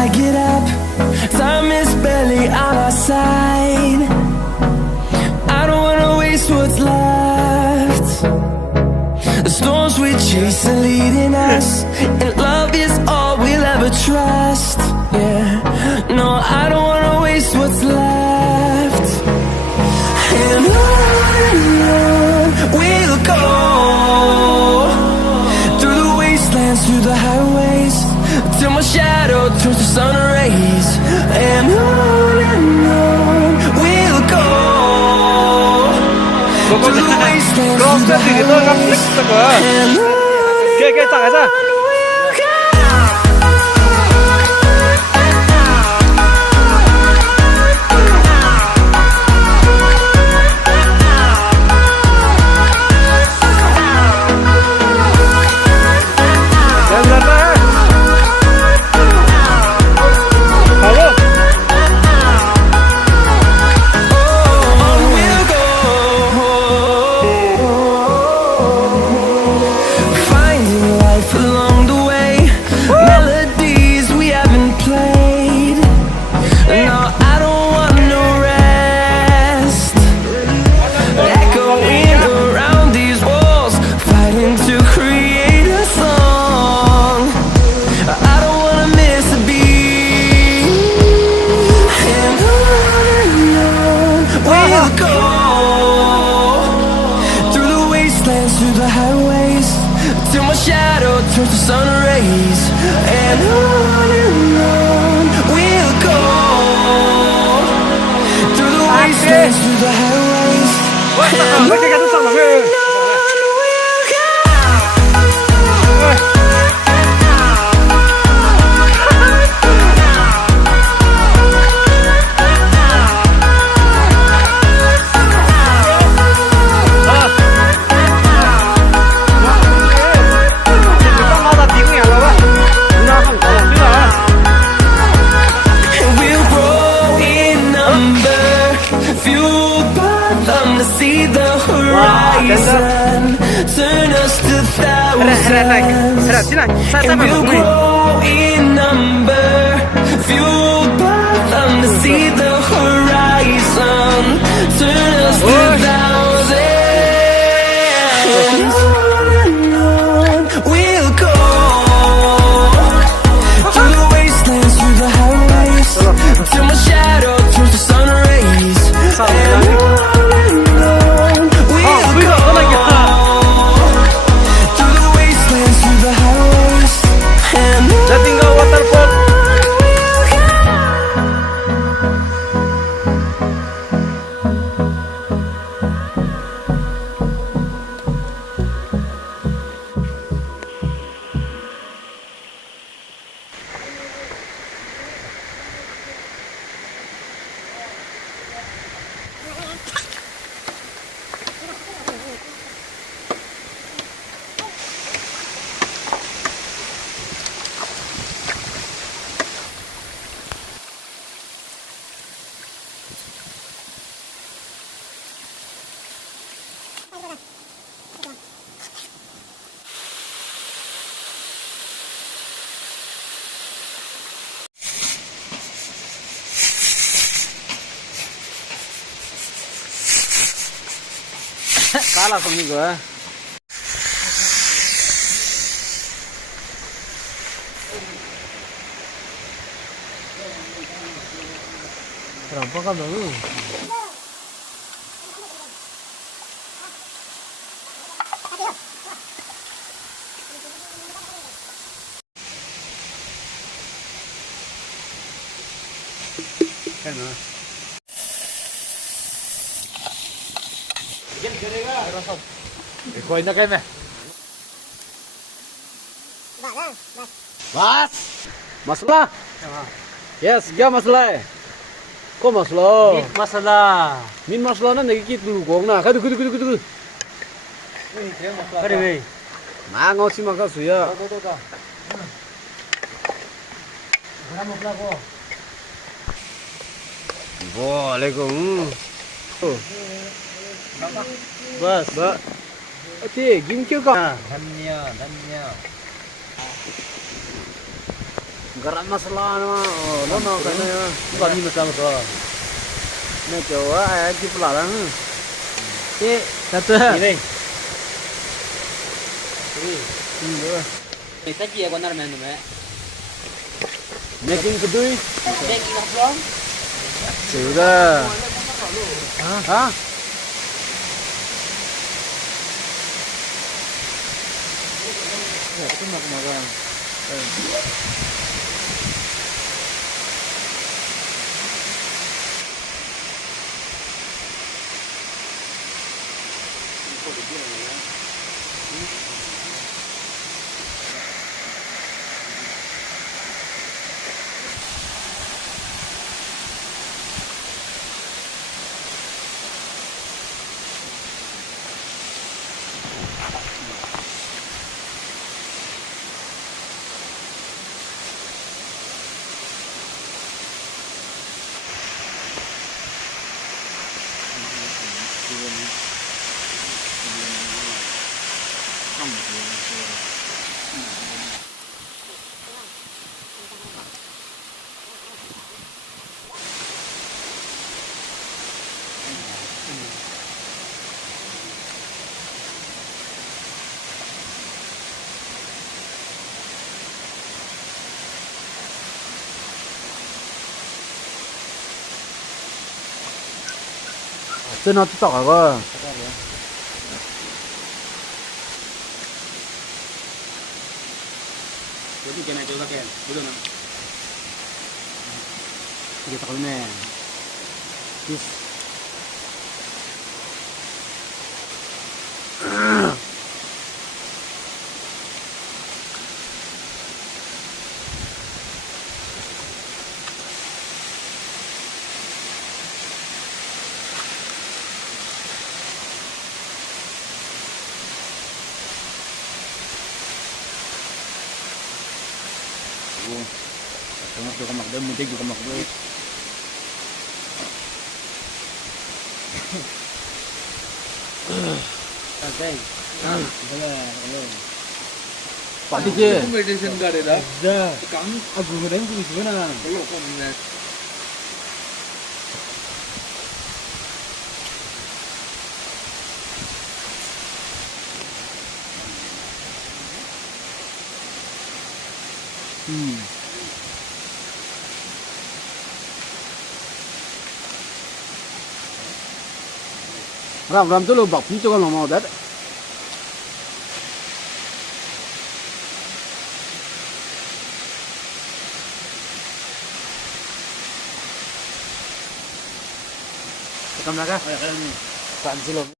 I get up, time is barely on our side. I don't wanna waste what's left. The storms we chase are leading us, and love is all we'll ever trust. Yeah, no, I don't wanna waste what's left. And on we'll go, through the wastelands, through the highways, till my shadow turns to sun rays. And on we'll go, through the wastelands, through the highways, and on we'll go. Through the highways, till my shadow turns to sun rays. And on we'll go, through the wastelands, through the highways, and on. See the horizon, turn us to thousands, and we'll grow in number, fueled by them to see the horizon, turn us to thousands, and on we'll go, through the wastelands, through the highways, till my shadow turns to sun rays. And Jatinga waterfall. Kalah sama gua. Berapa kan baru? Kan? कोई ना कहीं में बस मसला yes क्या मसला है को मसला min मसला ना नहीं कि तू गोंग ना खादु कुदु कुदु कुदु अरे भाई माँ ngौसी माँ का सुया वालेकुम बस ओके गिन क्यों का धन्य garam masalah nama, lama kan ya. Bukan ni masalah. Nak coba ayah kita pelarang. Satu. Ini. Ini. Kita dia konar main tu, Making kedui. Making apa? Sudah. Hah? Itu nak makan. Itu nak tutak apa? Jadi kena coba kan, betul tak? Kita tahu ni. This. Tengok juga mak dia, mesti juga mak dia. Okay. Pak DJ. Meditation कर रहा है। Dah. काम Aku ngadain tu gimana? kalau kau mana? Ram tu lo bak pi tu kan mau dah. Tekan naga. Ada kan ni. Kan silo.